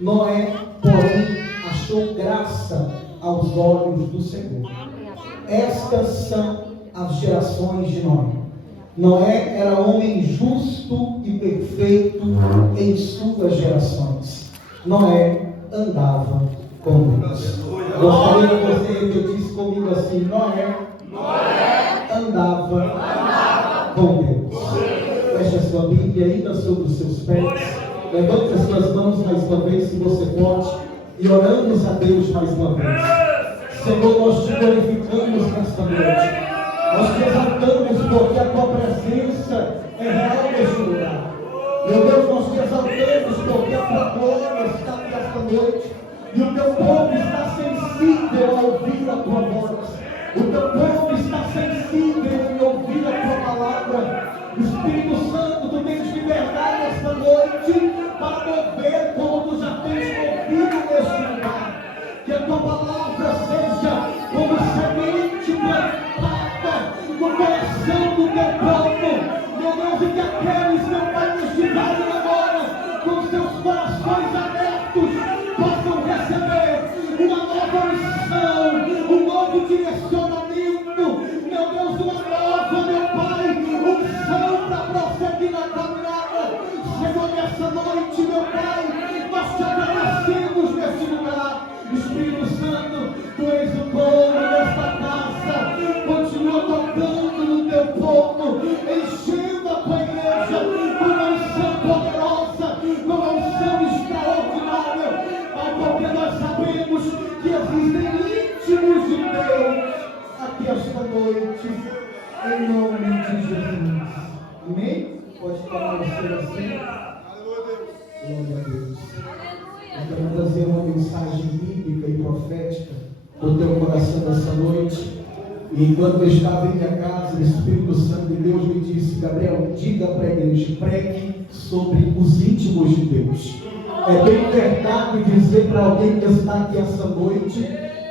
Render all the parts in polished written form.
Noé, porém, achou graça aos olhos do Senhor. Estas são as gerações de Noé. Noé era homem justo e perfeito em suas gerações. Noé andava com Deus. Gostaria que você repetisse comigo assim: Noé andava com Deus. Feche a sua Bíblia ainda sobre os seus pés. Levante as suas mãos mais uma vez, se você pode, e oramos a Deus mais uma vez. Senhor, nós te glorificamos nesta noite. Nós te exaltamos porque a tua presença é real neste lugar. Meu Deus, nós te exaltamos porque a tua glória está aqui esta noite. E o teu povo está sensível a ouvir a tua voz. O teu povo está sensível em ouvir a tua palavra. Espírito Santo, tu tens liberdade esta noite para mover como tu já tens movido neste lugar. Que a tua palavra seja como semente plantada no coração do teu povo. Meu Deus, e que aqueles, meu Pai, que estiverem agora com seus corações abertos possam receber uma nova missão, um novo direcionamento. Meu Deus, uma nova, meu Pai, unção para prosseguir na caminhada. Senhor, nessa noite, meu Pai, nós te agradecemos nesse lugar. Espírito Santo, tu és o dono desta casa. Continua tocando no teu povo, enchendo a tua igreja com uma unção poderosa, com uma unção extraordinária. Pai, porque nós sabemos que existem íntimos de Deus aqui esta noite, em nome de Jesus. Amém? Pode permanecer assim. Glória a Deus. Eu quero trazer uma mensagem bíblica e profética para o teu coração nessa noite. E enquanto eu estava em minha casa, o Espírito Santo de Deus me disse: Gabriel, diga para a igreja, pregue sobre os íntimos de Deus. É bem verdade dizer para alguém que está aqui essa noite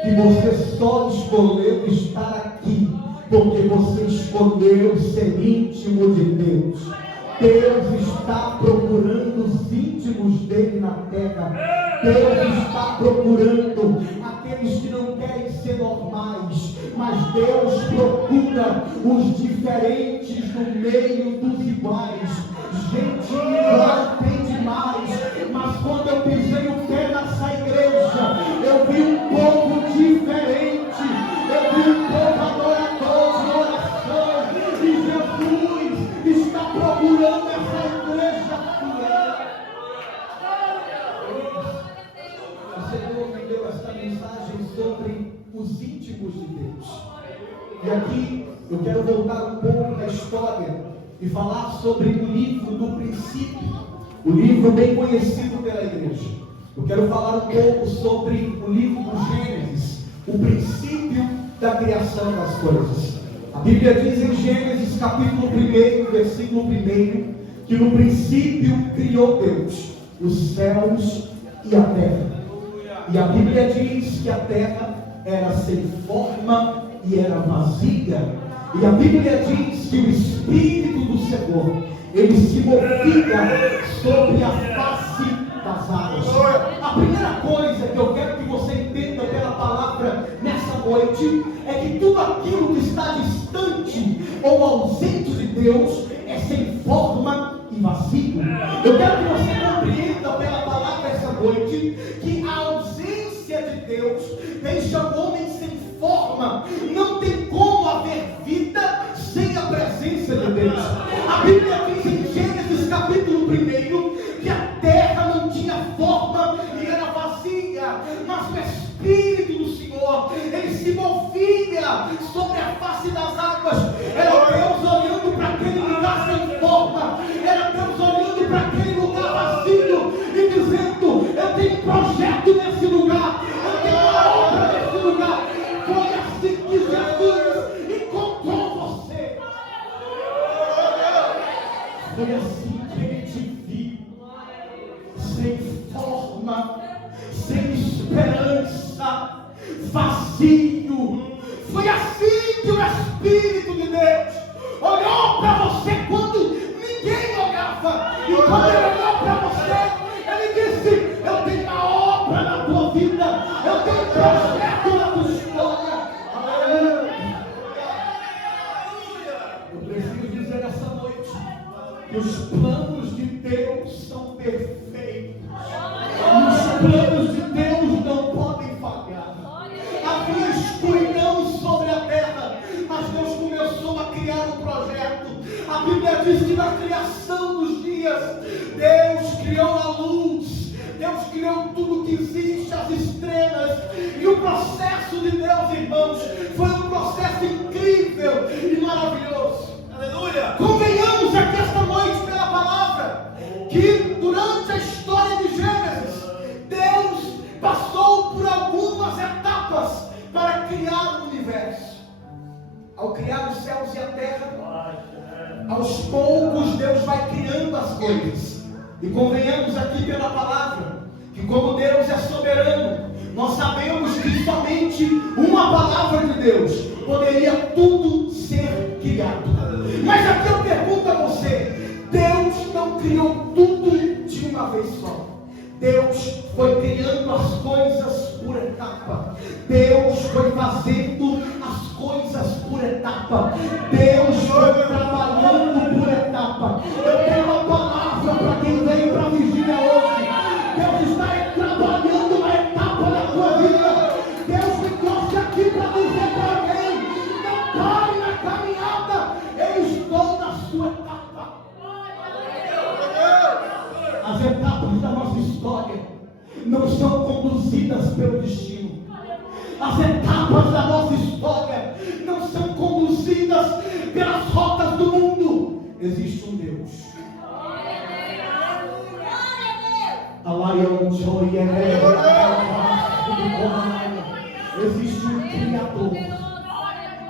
que você só escolheu estar aqui porque você escolheu ser íntimo de Deus. Deus está procurando os íntimos dele na terra. Deus está procurando aqueles que não querem ser normais, mas Deus procura os diferentes no meio dos iguais. Gente igual tem demais, mas quando eu pisei o pé nessa igreja, eu vi um povo diferente, eu vi um povo adorador de oração, e Jesus está procurando essa igreja fiel. O Senhor me deu esta mensagem sobre os íntimos de Deus. E aqui eu quero voltar um pouco da história e falar sobre o livro do princípio, o livro bem conhecido pela igreja. Eu quero falar um pouco sobre o livro do Gênesis, o princípio da criação das coisas. A Bíblia diz em Gênesis capítulo 1, versículo 1, que no princípio criou Deus os céus e a terra. E a Bíblia diz que a terra era sem forma e era vazia. E a Bíblia diz que o Espírito do Senhor, ele se movia sobre a face das águas. A primeira coisa que eu quero que você entenda pela palavra nessa noite é que tudo aquilo que está distante ou ausente de Deus é sem forma e vazio. Eu quero que você compreenda pela palavra essa noite que a ausência de Deus deixa o homem sem forma. Não tem como haver vida sem a presença de Deus. A Bíblia diz em Gênesis capítulo 1 que a terra não tinha forma e era vazia, mas o Espírito do Senhor, ele se movia sobre a face das águas. Era Deus olhando para aquele lugar sem forma, era Deus olhando para aquele lugar vazio e dizendo: eu tenho um projeto nesse lugar, eu tenho uma obra nesse lugar. Foi assim que Jesus encontrou você. Foi assim que ele te viu, sem forma, sem esperança, vazio. Foi assim que o Espírito de Deus olhou para você quando ninguém olhava. E quando planos de Deus são perfeitos. Os planos de Deus não podem falhar. Havia escuridão sobre a terra, mas Deus começou a criar um projeto. A Bíblia diz que na criação dos dias, Deus criou a luz, Deus criou tudo que existe, as estrelas. E o processo de Deus, irmãos, foi um processo incrível e maravilhoso. Aleluia! Convenhamos aqui esta noite pela palavra, que durante a história de Gênesis, Deus passou por algumas etapas para criar o universo. Ao criar os céus e a terra, aos poucos Deus vai criando as coisas. E convenhamos aqui pela palavra, que como Deus é soberano, nós sabemos que somente uma palavra de Deus poderia tudo ser criado. Mas aqui eu pergunto a você: Deus não criou tudo de uma vez só. Deus foi criando as coisas por etapa. Deus foi fazendo as coisas por etapa. Deus foi trabalhando por etapa. Eu tenho uma palavra para quem veio para a vigília hoje. Deus está trabalhando uma etapa da tua vida. Deus me trouxe aqui para dizer para alguém: não pare na caminhada, eu estou na sua etapa. As etapas da nossa história não são conduzidas pelo destino. As etapas da nossa história não são conduzidas pelas rotas do mundo. Existe um Deus. Existe um Criador.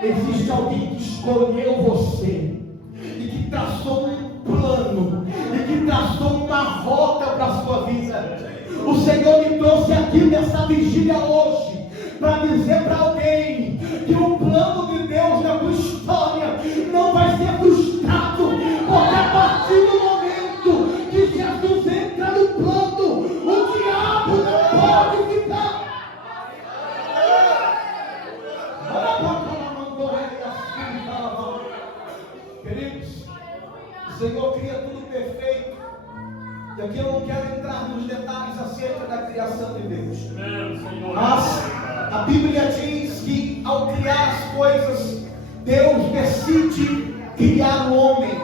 Existe alguém que escolheu você e que traçou um plano e que traçou uma rota para a sua vida. O Senhor me trouxe aqui nessa vigília hoje para dizer para alguém que o plano de Deus na tua história não vai ser frustrado, porque a partir do momento que Jesus entra no plano, o diabo não pode ficar. Queridos, o Senhor cria tudo perfeito. E aqui eu não quero entrar nos detalhes acerca da criação de Deus. Mas a Bíblia diz que ao criar as coisas, Deus decide criar o homem.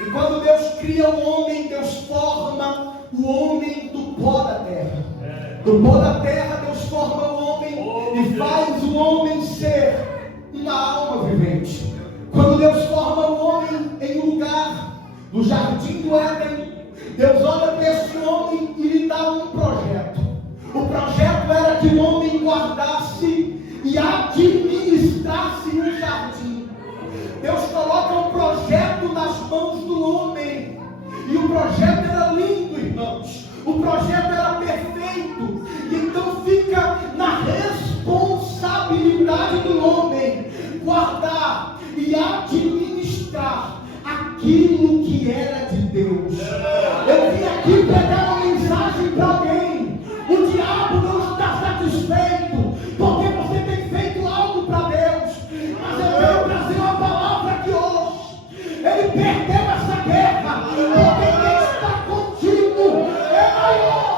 E quando Deus cria o homem, Deus forma o homem do pó da terra. Do pó da terra, Deus forma o homem e faz o homem ser uma alma vivente. Quando Deus forma o homem em um lugar, no jardim do Éden, Deus olha para esse homem e lhe dá um projeto. O projeto era que o homem guardasse e administrasse um jardim. Deus coloca um projeto nas mãos do homem. E o projeto era lindo, irmãos. O projeto era perfeito. E então fica na responsabilidade do homem guardar e administrar aquilo que era de Deus. Eu vim aqui pegar uma mensagem para alguém. O diabo não está satisfeito porque você tem feito algo para Deus. Mas eu quero trazer uma palavra aqui hoje. Ele perdeu essa guerra porque quem está contigo é maior.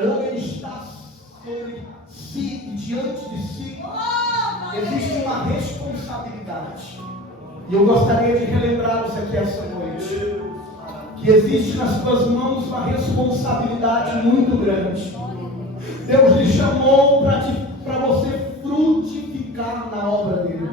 O homem está sobre si e diante de si existe uma responsabilidade. E eu gostaria de relembrá-los aqui essa noite que existe nas suas mãos uma responsabilidade muito grande. Deus lhe chamou para você frutificar na obra dele.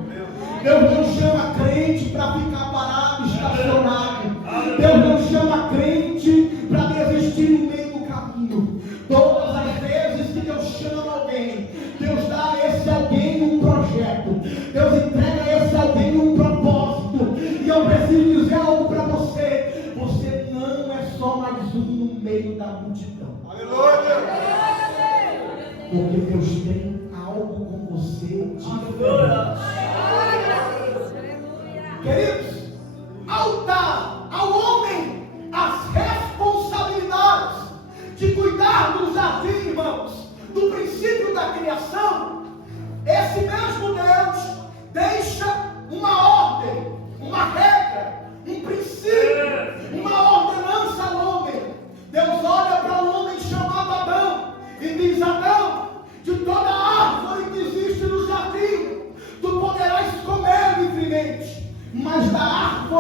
Deus não chama crente para ficar parado, estacionado. Deus não chama crente para desistir no meio do caminho. Todas as vezes que Deus chama alguém, Deus dá a esse alguém um projeto. Deus entrega a esse alguém um propósito. E eu preciso dizer algo para você. Você não é só mais um no meio da multidão. Aleluia! Porque Deus tem algo com você diferente. Queridos, ao dar ao homem as responsabilidades de cuidar do jardim, irmãos, do princípio da criação, esse mesmo Deus deixa uma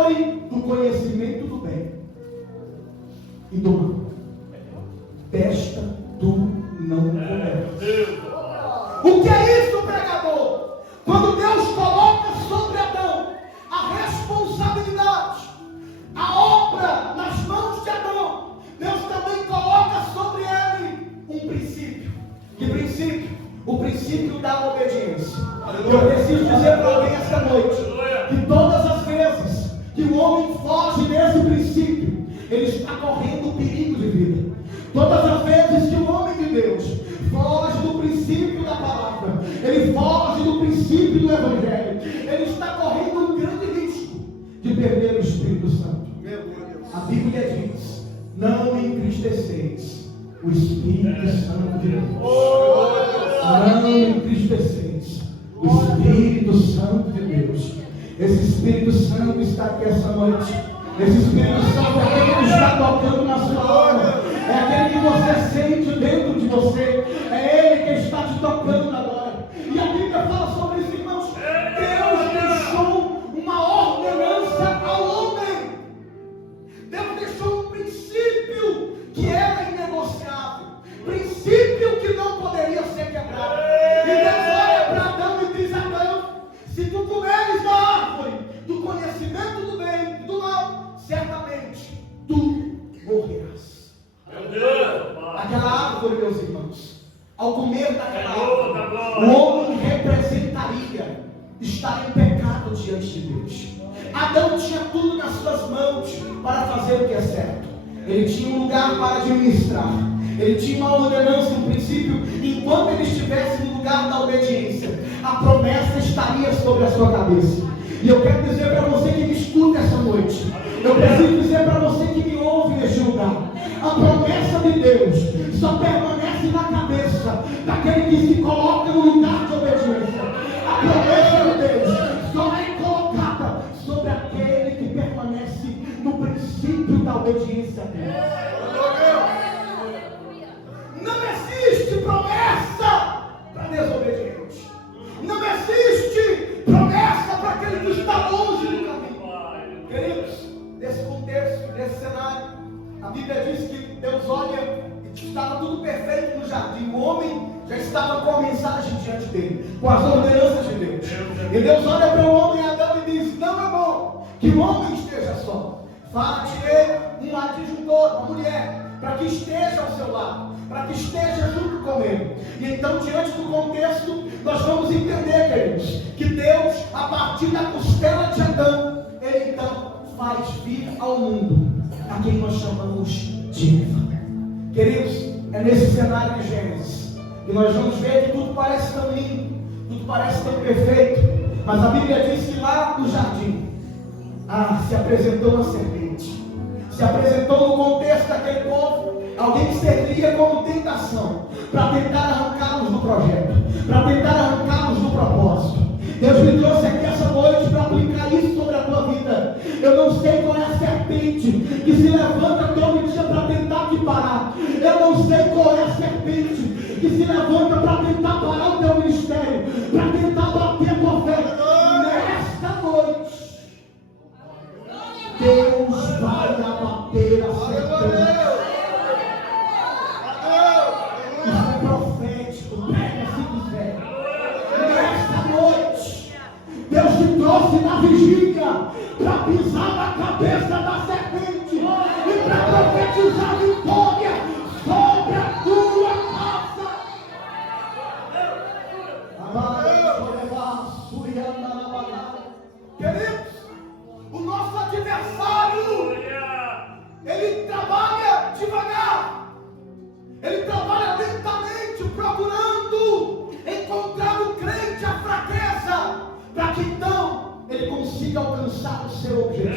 árvore do conhecimento do bem e do mal. Desta tu não comerás. O que é isso, pregador? Quando Deus coloca sobre Adão a responsabilidade, a obra nas mãos de Adão, Deus também coloca sobre ele um princípio. Que princípio? O princípio da obediência. Eu preciso dizer para alguém esta noite que todas as vezes que o homem foge desse princípio, ele está correndo perigo de vida. Todas as vezes que o homem de Deus foge do princípio da palavra, ele foge do princípio do Evangelho, ele está correndo um grande risco de perder o Espírito Santo. A Bíblia diz: não entristeceis o Espírito Santo de Deus. Não entristeceis o Espírito Santo de Deus. Esse Espírito Santo está aqui essa noite. Esse Espírito Santo é aquele que está tocando na sua alma. É aquele que você sente dentro de você. É Ele que está te tocando agora. E a Bíblia fala sobre isso, irmãos. Deus deixou uma ordenança ao homem. Deus deixou um princípio que era inegociável. Princípio que não poderia ser quebrado. E Deus olha para Adão e diz: Adão, se tu comeres da árvore do conhecimento do bem e do mal, certamente tu morrerás. Aquela árvore, meus irmãos, ao comer daquela árvore, o homem representaria estar em pecado diante de Deus. Adão tinha tudo nas suas mãos para fazer o que é certo. Ele tinha um lugar para administrar. Ele tinha uma ordenança, um princípio. Enquanto ele estivesse no lugar da obediência, a promessa estaria sobre a sua cabeça. E eu quero dizer para você que me escuta essa noite, eu preciso dizer para você que me ouve neste lugar: a promessa de Deus só permanece na cabeça daquele que se coloca no lugar de obediência. A promessa de Deus só é colocada sobre aquele que permanece no princípio da obediência a Deus. Não existe promessa para desobediente. Não existe promessa para aquele que está longe do caminho. Queridos, nesse contexto, nesse cenário, a Bíblia diz que Deus olha e estava tudo perfeito no jardim. O homem já estava com a mensagem diante dele, com as ordenanças de Deus. E Deus olha para o homem Adão e diz: não é bom que o homem esteja só. Faz-lhe um adjuntor, uma mulher, para que esteja ao seu lado, para que esteja junto com ele. E então, diante do contexto, nós vamos entender, queridos, que Deus, a partir da costela de Adão, ele então faz vir ao mundo a quem nós chamamos de Eva. Queridos, é nesse cenário de Gênesis que nós vamos ver que tudo parece tão lindo, tudo parece tão perfeito, mas a Bíblia diz que lá no jardim se apresentou uma serpente. Se apresentou no contexto daquele povo alguém que serviria como tentação para tentar arrancá-los do projeto, para tentar arrancá-los do propósito. Deus me trouxe aqui essa noite para aplicar isso sobre a tua vida. Eu não sei qual é a serpente que se levanta todo dia para tentar te parar. Eu não sei qual é a serpente que se levanta para tentar parar o teu ministério, para tentar bater a tua fé. Nesta noite, Deus vai abater a serpente. Isso é profético, prega se quiser. Nesta noite, Deus te trouxe na vigília para pisar na cabeça da serpente e para profetizar vitória sobre a tua casa. Queridos, o nosso adversário, ele trabalha devagar, ele trabalha lentamente, procurando encontrar no crente a fraqueza, para que então ele consiga alcançar o seu objetivo.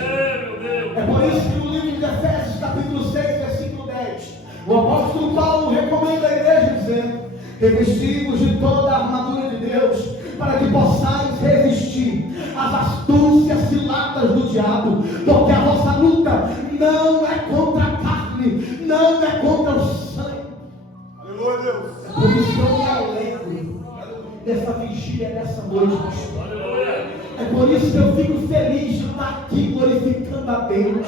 É por isso que no livro de Efésios, capítulo 6, versículo 10, o apóstolo Paulo recomenda à igreja dizendo: revestivos de toda a armadura de Deus, para que possais resistir às astúcias ciladas do diabo, porque a vossa luta não é contra a carne, não é contra o sangue. Aleluia, Deus. É por isso que eu me alegro dessa vigília, dessa noite, pastor. É por isso que eu fico feliz feliz de estar aqui glorificando a Deus.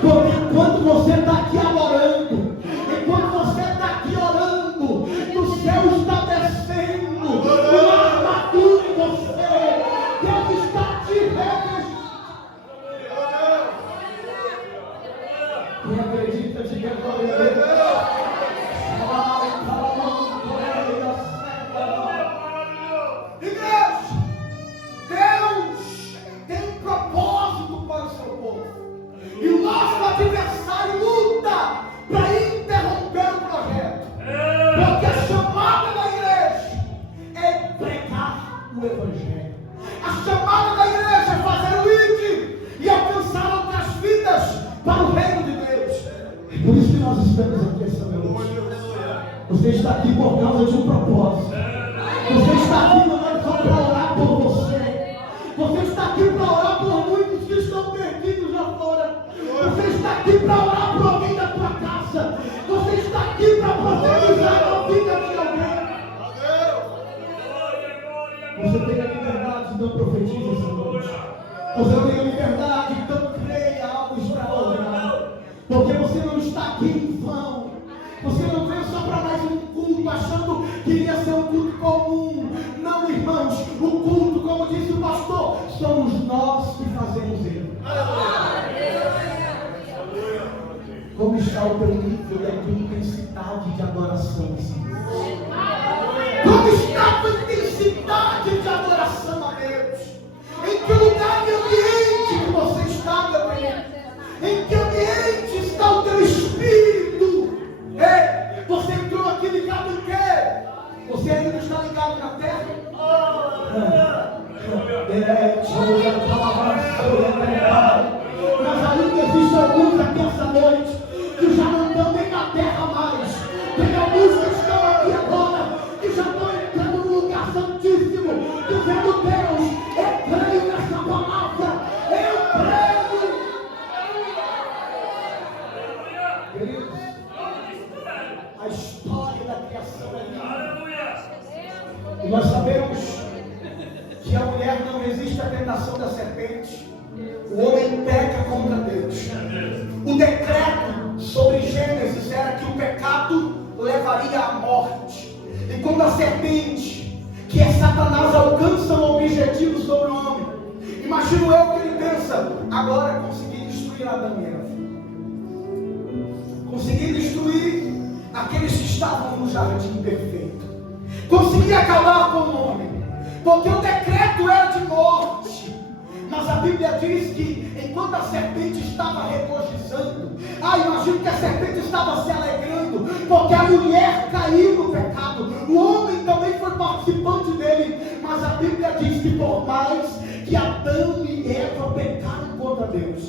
Porque enquanto você está aqui adorando, enquanto você está aqui orando, o céu está descendo uma armadura em você. Deus está te revestindo. Quem acredita, diga glória a Deus. E o nosso adversário luta para interromper o projeto. Porque a chamada da igreja é pregar o Evangelho. A chamada da igreja é fazer o ID e alcançar outras vidas para o reino de Deus. É por isso que nós estamos aqui essa noite. Você está aqui por causa de um propósito. Você está aqui não é só para orar por você. Você está aqui para orar por muitos que estão perdidos lá fora. Você está aqui para orar por alguém da tua casa. Você está aqui para profetizar a vida de alguém. Você tem a liberdade, então profetiza essa noite. Você tem a liberdade, então creia algo extraordinário. Porque você não está aqui em vão. Você não veio só para mais um culto, achando que iria ser um culto comum. Não, irmãos, o culto, como disse o pastor, somos nós que fazemos ele. Como está o teu nível e a tua intensidade de adoração, Senhor? Como está a tua intensidade de adoração a Deus? Em que lugar e ambiente que você está, meu querido? Em que ambiente está o teu espírito? Ei, você entrou aqui ligado em quê? Você ainda está ligado na terra? Mas ainda existem alguns aqui essa noite que já não estão nem na terra mais. Tem alguns que estão aqui agora que já estão entrando no lugar santíssimo, dizendo: Deus, eu creio nessa palavra, eu creio. Queridos, a história da criação é linda. E nós sabemos que a mulher não resiste à tentação da serpente. O homem peca contra Deus. O decreto sobre Gênesis era que o pecado levaria à morte. E quando a serpente, que é Satanás, alcança um objetivo sobre o homem, imagino eu que ele pensa: agora consegui destruir Adão e Eva. Consegui destruir aqueles que estavam no jardim perfeito. Consegui acabar com o homem. Porque o decreto era de morte. Mas a Bíblia diz que enquanto a serpente estava regozijando, imagino que a serpente estava se alegrando, porque a mulher caiu no pecado, o homem também foi participante dele. Mas a Bíblia diz que por mais que Adão e Eva pecaram contra Deus,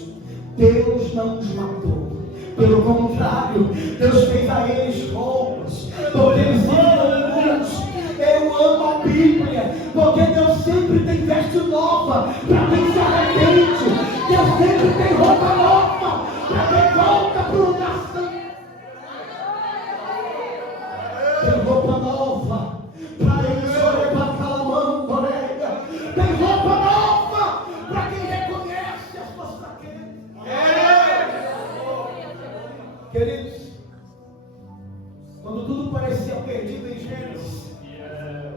Deus não os matou. Pelo contrário, Deus fez a eles roupas, porque eles viram luz. Eu amo a Bíblia, porque Deus sempre tem veste nova para quem se arrepende. Deus sempre tem roupa nova para quem volta para o lugar santo. Tem roupa nova para eles olharem para aquela mão, colega. Tem roupa nova para quem reconhece as suas fraquezas. Queridos, quando tudo parecia perdido em Gênesis,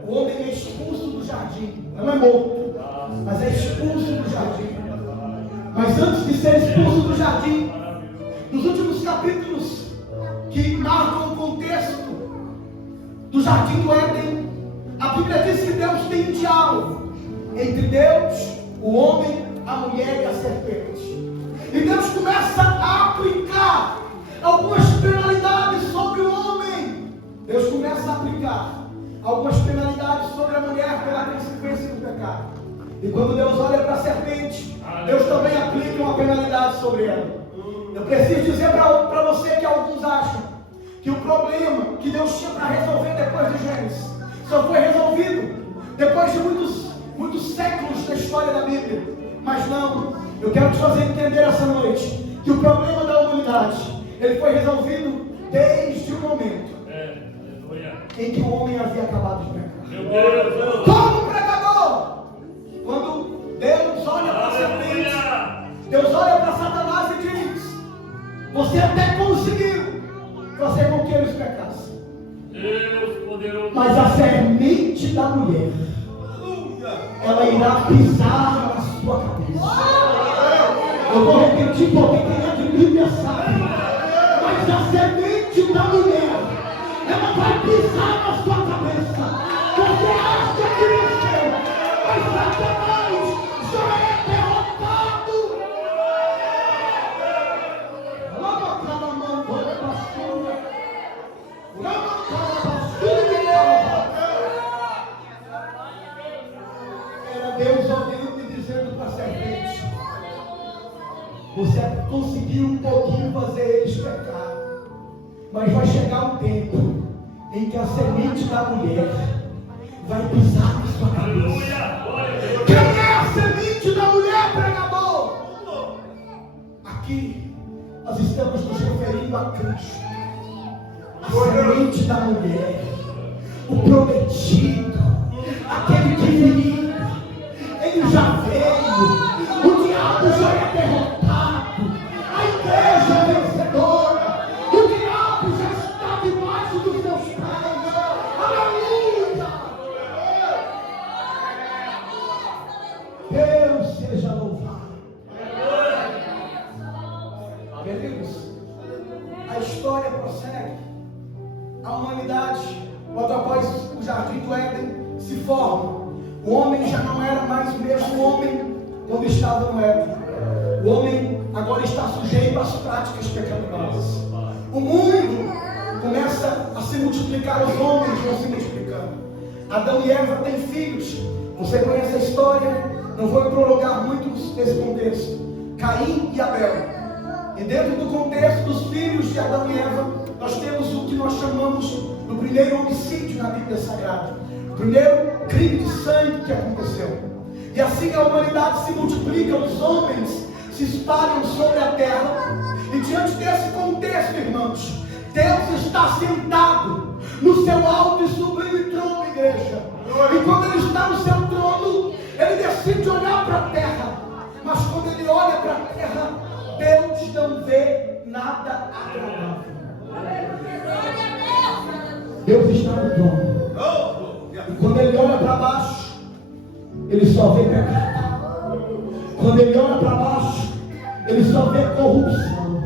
o homem é expulso do jardim. Não é morto, mas é expulso do jardim. Mas antes de ser expulso do jardim, nos últimos capítulos que marcam o contexto do jardim do Éden, a Bíblia diz que Deus tem um diálogo entre Deus, o homem, a mulher e a serpente. E Deus começa a aplicar algumas penalidades sobre o homem. Deus começa a aplicar algumas penalidades sobre a mulher pela consequência do pecado. E quando Deus olha para a serpente, Deus também aplica uma penalidade sobre ela. Eu preciso dizer para você que alguns acham que o problema que Deus tinha para resolver depois de Gênesis só foi resolvido depois de muitos séculos da história da Bíblia. Mas não, eu quero te fazer entender essa noite que o problema da humanidade, ele foi resolvido desde o momento em que o homem havia acabado de pecar. Como pregador, quando Deus olha para a serpente Você até conseguiu fazer com que eles pecassem. Mas a semente da mulher, ela irá pisar na sua cabeça. Eu vou repetir porque quem é de Bíblia sabe. Mas a semente da mulher, ela vai pisar na sua cabeça. Você acha que venceu, mas Satanás já é derrotado. Era Deus olhando e dizendo para a serpente: você conseguiu um pouquinho fazer eles pecar, mas vai chegar um tempo em que a semente da mulher vai pisar na sua cabeça. Quem é a semente da mulher, pregador? Aqui nós estamos nos referindo a Cristo, a semente da mulher, o prometido, aquele que viria. Ele já veio, o diabo já é derrotado, a igreja é vencedora, o diabo já está debaixo dos seus pés. Aleluia! Deus seja louvado. Queridos, a história prossegue. A humanidade, logo após o jardim do Éden, se forma. O homem já não era mais o mesmo homem quando estava no Éden. O homem agora está sujeito às práticas pecaminosas. O mundo começa a se multiplicar, os homens vão se multiplicando. Adão e Eva têm filhos. Você conhece a história, não vou prolongar muito nesse contexto. Caim e Abel. E dentro do contexto dos filhos de Adão e Eva, nós temos o que nós chamamos do primeiro homicídio na Bíblia Sagrada. O primeiro crime de sangue que aconteceu. E assim a humanidade se multiplica, os homens se espalham sobre a terra. E diante desse contexto, irmãos, Deus está sentado no seu alto e sublime trono, igreja. E quando Ele está no seu trono, Ele decide olhar para a terra. Mas quando Ele olha para a terra, Deus não vê nada agradável. Deus está no trono. E quando Ele olha para baixo, Ele só vê pecado. Quando Ele olha para baixo, Ele só vê corrupção.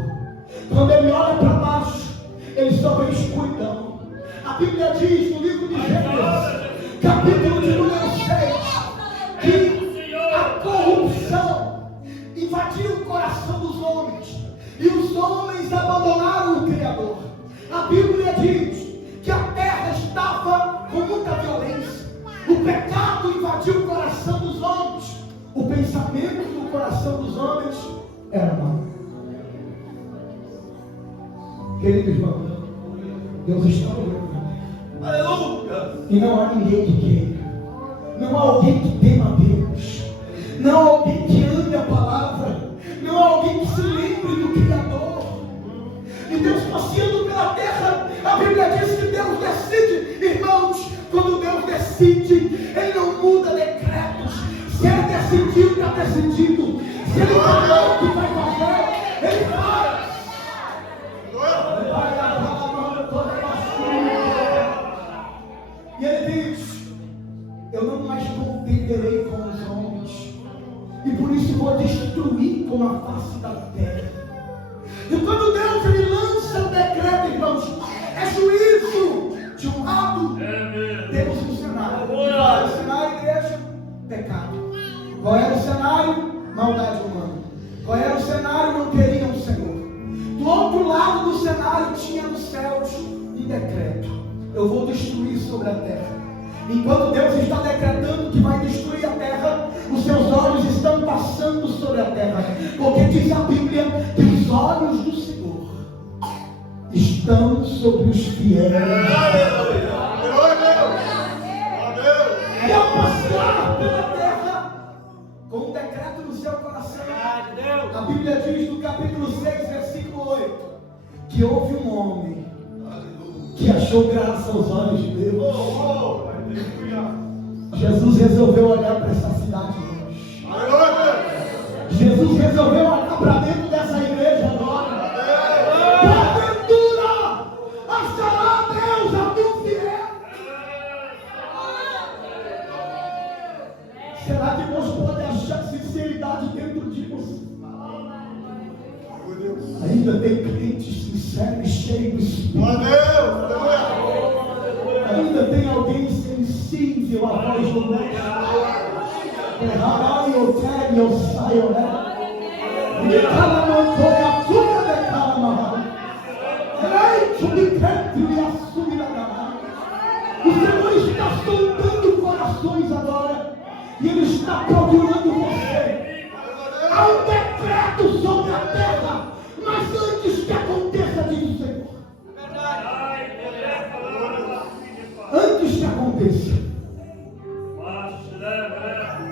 Quando Ele olha para baixo, Ele só vê escuridão. A Bíblia diz no livro de Gênesis, capítulo de número 6, que a corrupção invadiu o coração dos homens e os homens abandonaram o Criador. A Bíblia diz que a terra estava com muita violência. O pecado invadiu o coração dos homens. O pensamento do coração dos homens era mau. Querido irmão, Deus está olhando. Aleluia! E não há ninguém que queira. Não há alguém que tema a Deus. Não há alguém que ame a palavra. Não há alguém que se lembre do Criador. E Deus passeando pela terra, a Bíblia diz que Deus decide, irmãos. Quando Deus decide, Ele não muda decretos. Se Ele decidiu, está decidido. Se Ele falou que vai fazer, Ele faz. E Ele diz: eu não mais contenderei com os homens, e por isso vou destruir com a face da terra. E quando Deus Ele lança o decreto, irmãos, é juízo. De um lado, temos um cenário. Qual era o cenário, igreja? Pecado. Qual era o cenário? Maldade humana. Qual era o cenário? Não queriam o Senhor. Do outro lado do cenário, tinha nos céus um decreto: eu vou destruir sobre a terra. Enquanto Deus está decretando que vai destruir a terra, os seus olhos estão passando sobre a terra. Porque diz a Bíblia que os olhos do Senhor estão sobre os fiéis. E ao passear pela terra com um decreto no seu coração, a Bíblia diz no capítulo 6, versículo 8, que houve um homem que achou graça aos olhos de Deus. Jesus resolveu olhar para essa cidade hoje. Jesus resolveu olhar para dentro dessa igreja agora. Ainda tem crentes sinceros e cheios do Espírito. Ainda tem alguém sensível à voz do Mestre. O Senhor está sondando corações agora, e Ele está procurando você. Há um decreto sobre a terra, mas antes que aconteça, diz o Senhor. Antes que aconteça,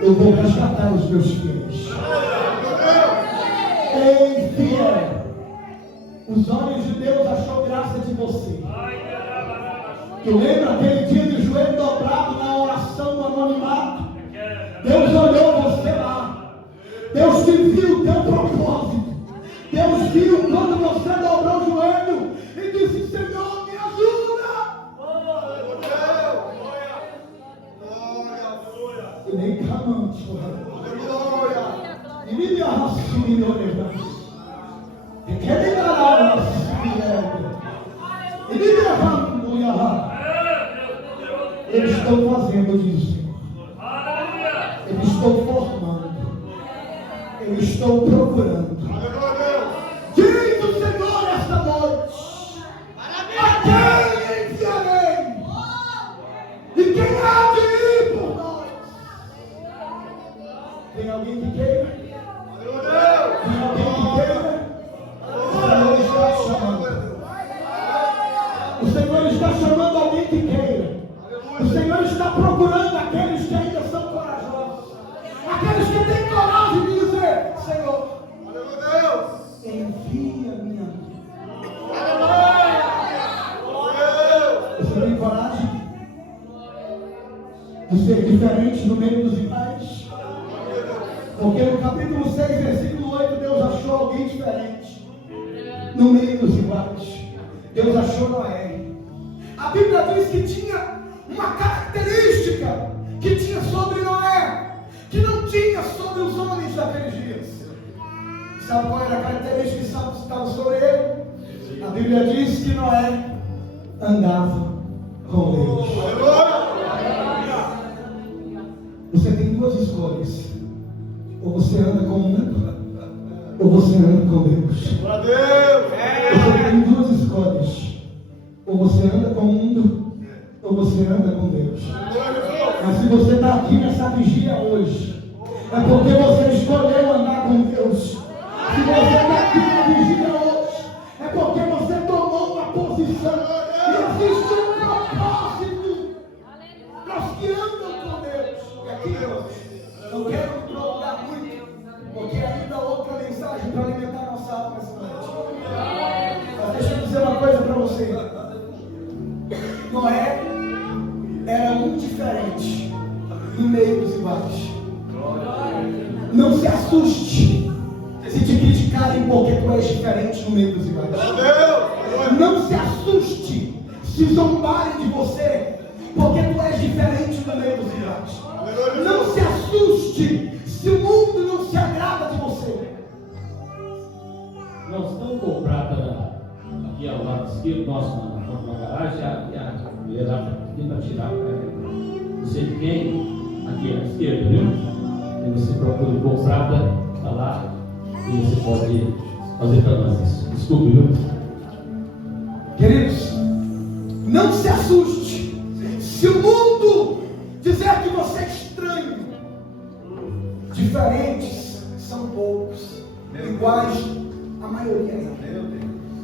eu vou resgatar os meus filhos. Ei, fiel, os olhos de Deus achou graça de você. Tu lembra aquele dia de joelho dobrado na oração do anonimato? Deus olhou você lá. Deus te viu o teu propósito. Deus viu quando você dobrou o joelho e disse: Senhor, me ajuda. E nem camante, e me arrastou e olhou. E quer me dar alma, e me derramo, eu estou fazendo, diz o Senhor. Eu estou formando. Eu estou procurando. Diz o Senhor esta noite: a quem enviarei? E quem há de ir por nós? Tem alguém que queira? Tem alguém que queira? O Senhor está chamando. O Senhor está chamando alguém que queira. O Senhor está procurando aqueles que ainda são corajosos. Aqueles que têm coragem de dizer: Senhor, envia-me a mim. Você tem coragem de ser diferente no meio dos iguais? Porque no capítulo 6, versículo 8, Deus achou alguém diferente no meio dos iguais. Deus achou Noé. A Bíblia diz que tinha uma característica que tinha sobre Noé, que não tinha sobre os homens daqueles dias. Sabe qual era a característica que estava sobre ele? A Bíblia diz que Noé andava com Deus. Você tem duas escolhas: ou você anda com o mundo, ou você anda com Deus. Você tem duas escolhas: ou você anda com o mundo, ou você anda com Deus. Mas se você está aqui nessa vigia hoje, é porque você escolheu andar com Deus. Se você está aqui na vigia hoje, é porque você tomou uma posição. E existe um propósito para os que andam com Deus. E aqui, não quero me prolongar muito, porque ainda há outra mensagem para alimentar nossa alma essa noite. Mas deixa eu dizer uma coisa para você. Noé era um diferente no meio dos iguais. Não se assuste se te criticarem porque tu és diferente no meio dos iguais. Não se assuste se zombarem de você porque tu és diferente no meio dos iguais. Não se assuste se o mundo não se agrada de você. Nós estamos com prata aqui ao lado esquerdo, nosso na garagem, e a mulher lá aqui para tirar. Não sei de quem, aqui à esquerda, viu? E você procura com prata, está lá, e você pode fazer para nós isso. Desculpe, viu? Queridos, não se assuste se o mundo dizer que você é estranho. Diferentes são poucos, iguais a maioria é.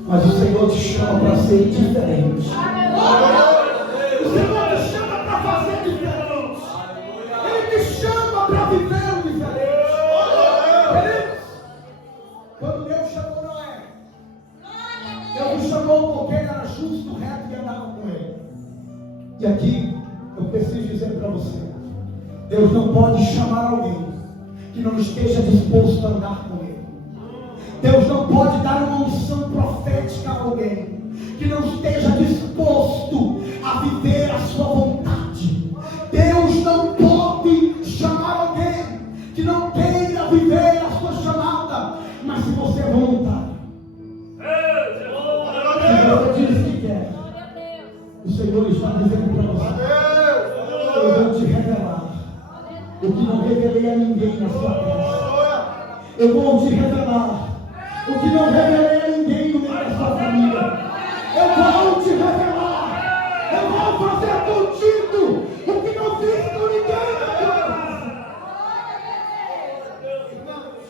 Mas o Senhor te chama para ser diferente. O Senhor te chama para fazer diferente. Ele te chama para viver o diferente. Queridos, quando Deus chamou Noé, Deus o chamou porque ele era justo, reto e andava com ele. E aqui eu preciso dizer para você: Deus não pode chamar alguém que não esteja disposto a andar com ele. Deus não pode dar uma unção profética a alguém que não esteja disposto a viver a sua vontade. Deus não pode chamar alguém que não queira viver a sua chamada. Mas se você é voluntário, Senhor está dizendo para você: eu vou te revelar o que não revelei a ninguém na sua casa. Eu vou te revelar o que não revelei a ninguém no meio da sua família. Eu vou te revelar. Eu vou fazer contigo o que não fiz com ninguém na tua casa. Irmãos,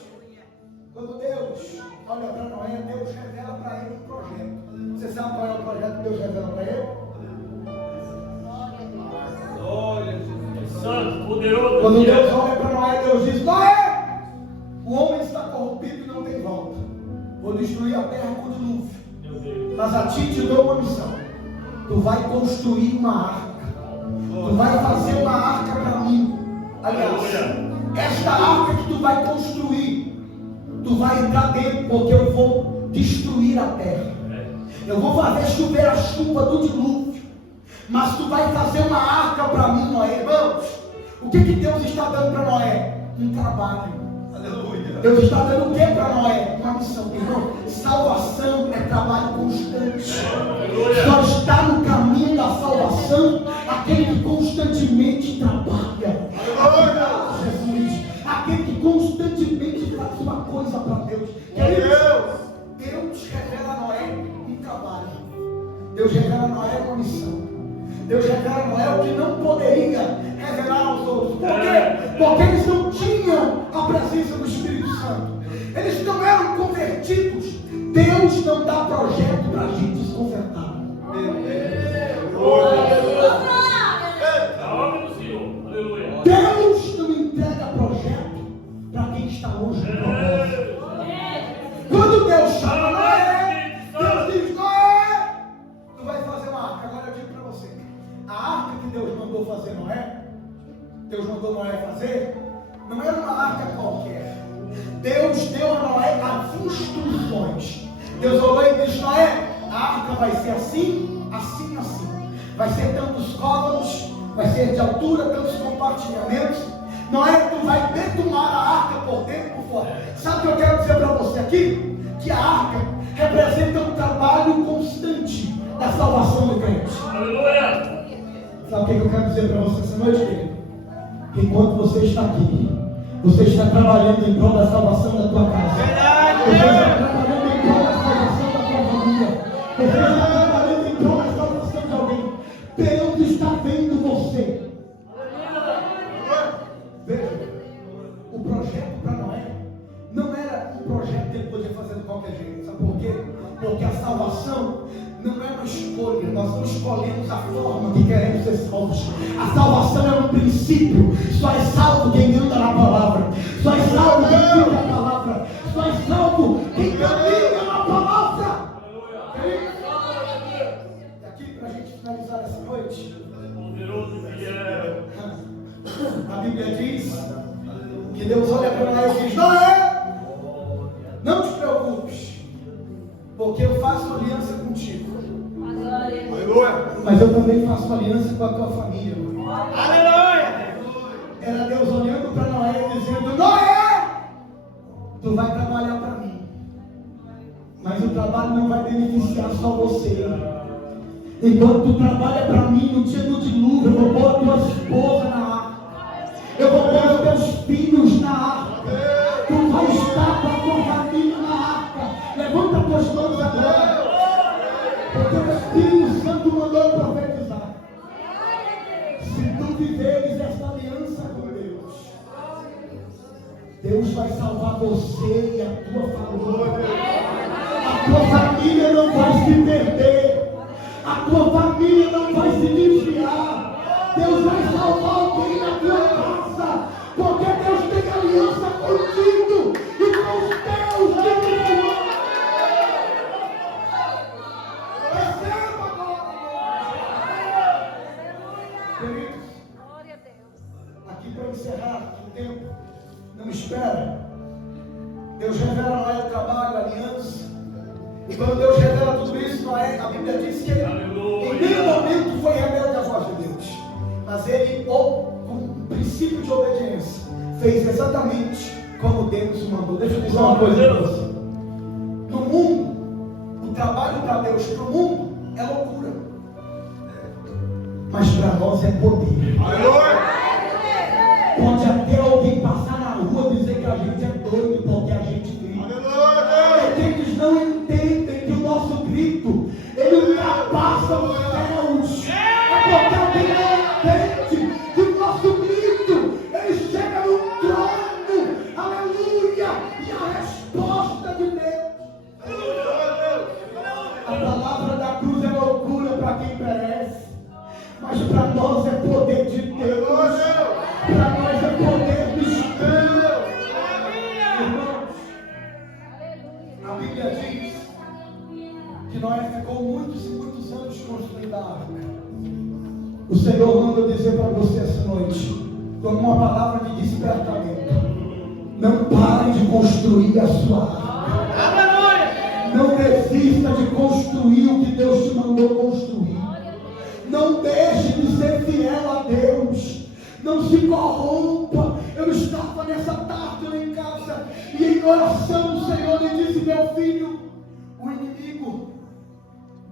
quando Deus olha para Noé, Deus revela para ele um projeto. Você sabe qual é o projeto que Deus revela para ele? Santo, poderoso. Quando Deus olha para Noé, Deus diz: Noé, o homem está corrompido e não tem volta. Vou destruir a terra com dilúvio. Mas a ti te dou uma missão. Tu vai construir uma arca. Tu vai fazer uma arca para mim. Aliás, esta arca que tu vai construir, tu vai entrar dentro, porque eu vou destruir a terra. Eu vou fazer chover a chuva do dilúvio. Mas tu vai fazer uma arca para mim, Noé. Irmãos, o que Deus está dando para Noé? Um trabalho. Aleluia. Deus está dando o que para Noé? Uma missão. Irmão, salvação é trabalho constante. Só está no caminho da salvação aquele que constantemente trabalha. Jesus, aquele que constantemente faz uma coisa para Deus. Deus revela a Noé um trabalho. Deus revela a Noé uma missão. Deus revela a Noé o que não poderia revelar aos outros. Por quê? Porque eles não tinham a presença do Espírito Santo. Eles não eram convertidos. Deus não dá projeto para gente desconcertada. Deus não entrega projeto para quem está longe do propósito. Quando Deus chama Noé, Deus diz: Noé, tu vai fazer uma arca. Agora eu digo para você, a arca que Deus mandou fazer Noé, Deus mandou Noé fazer, não era uma arca qualquer. Deus deu a Noé as instruções. Deus olhou e disse: Noé, a arca vai ser assim, assim, assim. Vai ser tantos côvados, vai ser de altura, tantos compartilhamentos. Noé, tu vai detumar a arca por dentro e por fora. Sabe o que eu quero dizer para você aqui? Que a arca representa um trabalho constante da salvação do crente. Aleluia! Sabe o que eu quero dizer para você essa noite, querido? Que enquanto você está aqui, você está trabalhando em prol da salvação da tua casa. Você está trabalhando em prol da salvação da tua família. Você está trabalhando em prol da salvação de alguém. Deus está vendo você. Veja, o projeto para Noé não era um projeto que ele podia fazer de qualquer jeito. Sabe por quê? Porque a salvação não é uma escolha. Nós não escolhemos a forma que queremos ser salvos. A salvação é um princípio. Só é salvo quem anda na palavra. Só é salvo quem vive a palavra. Só é salvo quem caminha na palavra. E aqui, para a gente finalizar essa noite, a Bíblia diz que Deus olha para Noé e diz: Noé, não te preocupes, porque eu faço aliança contigo. Mas eu também faço aliança com a tua família. Aleluia! Era Deus olhando para Noé e dizendo: Noé, tu vai trabalhar para mim, mas o trabalho não vai beneficiar só você. Enquanto tu trabalha para mim, no dia do dilúvio, eu vou pôr a tua esposa na arca. Eu vou pôr os teus filhos na arca. Tu vai estar com a tua família na arca. Levanta tuas mãos agora. Porque o Espírito Santo mandou profetizar. Se tu viveres esta aliança com Deus, Deus vai salvar você e a tua família. A tua família não vai se perder. A tua família não vai se desviar. Deus vai salvar alguém na tua casa. Porque Deus tem aliança contigo e com os teus que te amam. Receba agora. Queridos, aqui para encerrar o tempo, não espera. Deus revela a Noé o trabalho, a aliança. E quando Deus revela tudo isso, Noé, a Bíblia diz que ele, em nenhum momento foi rebelde à voz de Deus. Mas ele, com um princípio de obediência, fez exatamente como Deus mandou. Deixa eu dizer uma coisa para você. No mundo, o trabalho para Deus para o mundo é loucura. mas para nós é poder. Pode até alguém passar na rua e dizer que a gente é doido porque a gente grita. É que eles não entendem que o nosso grito, ele ultrapassa os céus. É porque alguém não entende que o nosso grito, ele chega no trono. Aleluia! E a resposta de Deus. A palavra da cruz é loucura para quem perece, mas para nós é poder de Deus. Para nós é poder do Espírito. Irmãos, a Bíblia diz que Noé ficou muitos e muitos anos construindo a arca. O Senhor manda eu dizer para você essa noite, como uma palavra de despertamento: não pare de construir a sua arca. Não desista de construir o que Deus te mandou construir. Não deixe de ser fiel a Deus. Não se corrompa. Eu estava nessa tarde lá em casa e em oração o Senhor me disse: meu filho, o inimigo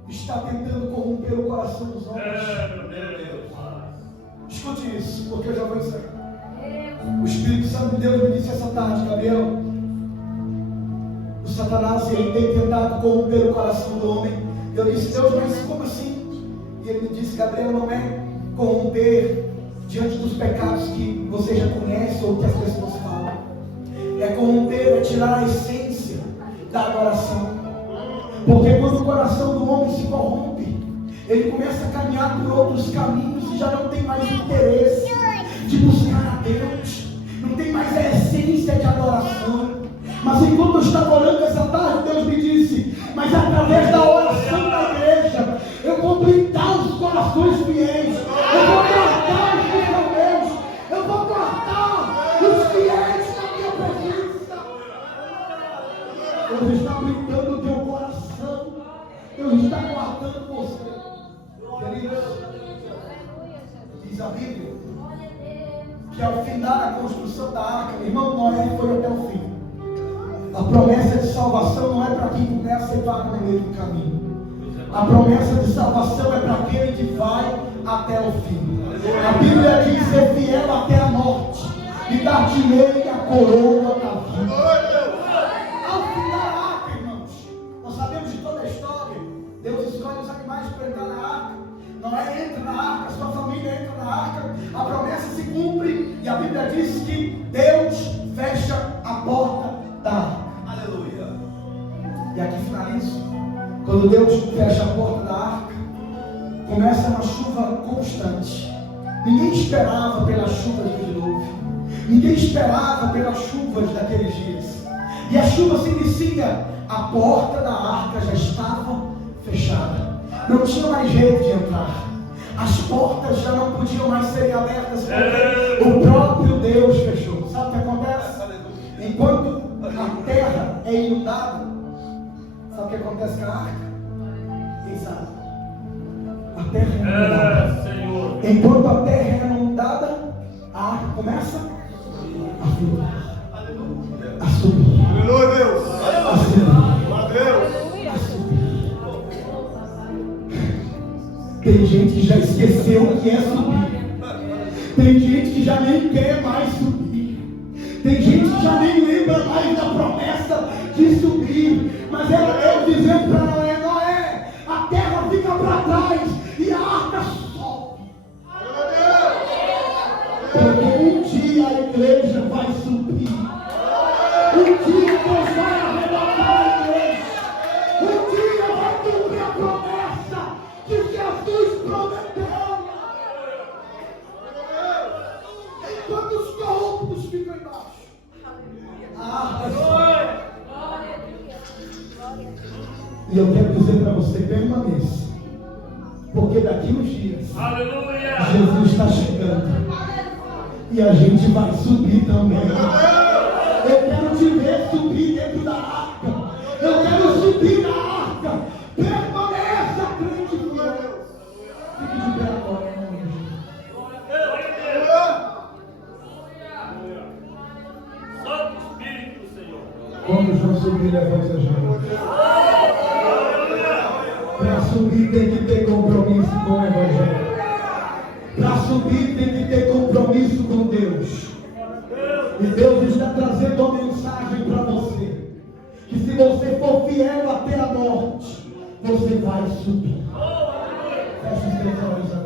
está tentando corromper o coração dos homens. Escute isso, porque eu já vou encerrar. O Espírito Santo de Deus me disse essa tarde: Gabriel, o Satanás, ele tem tentado corromper o coração do homem. Eu disse: Deus, mas como assim? E ele me disse: Gabriel, não é corromper diante dos pecados que você já conhece ou que as pessoas falam. É corromper, é tirar a essência da adoração. Porque quando o coração do homem se corrompe, ele começa a caminhar por outros caminhos e já não tem mais interesse de buscar a Deus. Não tem mais a essência de adoração. Mas enquanto eu estava orando essa tarde, Deus me disse: mas através da oração da igreja, eu vou blindar os corações fiéis. Eu vou guardar os fiéis. Eu vou guardar os fiéis na minha presença. Deus está blindando o teu coração. Deus está guardando você. Queridos, diz a Bíblia que ao findar a construção da arca, irmão, Noé foi até o fim. A promessa de salvação não é para quem começa e para no meio do caminho. A promessa de salvação é para aquele que vai até o fim. A Bíblia diz: ser fiel até a morte e dar-te-ei a coroa da vida. Ao findar a arca, irmãos, nós sabemos de toda a história. Deus escolhe os animais para entrar na arca. Noé entra na arca, sua família entra na arca. A promessa se cumpre e a Bíblia diz que Deus fecha a porta da arca. Aleluia. E aqui finalizo. Quando Deus fecha a porta da arca, começa uma chuva constante. Ninguém esperava pelas chuvas do dilúvio. Ninguém esperava pelas chuvas daqueles dias. E a chuva se inicia. A porta da arca já estava fechada. Não tinha mais jeito de entrar. As portas já não podiam mais serem abertas porque o próprio Deus fechou. Sabe o que acontece? Enquanto a terra é inundada, sabe o que acontece com a arca? Exato. A terra é inundada. Enquanto a terra é inundada, a arca começa a flutuar, a subir. Aleluia, Deus. A subir. A subir. Tem gente que já esqueceu o que é subir. Tem gente que já nem quer mais subir. Tem gente que já nem lembra mais da promessa de subir. Mas era Deus dizendo para Noé: Noé, a terra fica para trás e a arca sobe. Porque um dia a igreja vai subir. Um dia Deus vai arrebatar a igreja. Um dia vai cumprir a promessa que Jesus prometeu. Enquanto os corruptos ficam embaixo, a arca sobe. E eu quero dizer para você: permaneça, porque daqui uns dias Jesus está chegando e a gente vai subir também. Eu quero te ver subir dentro da arca. Eu quero subir na arca. Permaneça, crente fiel. Fique de pé agora, em nome de Jesus. Quando João subir, levante as mãos. Para subir tem que ter compromisso com o Evangelho. você for fiel até a morte, você vai subir. Feche os teus olhos agora.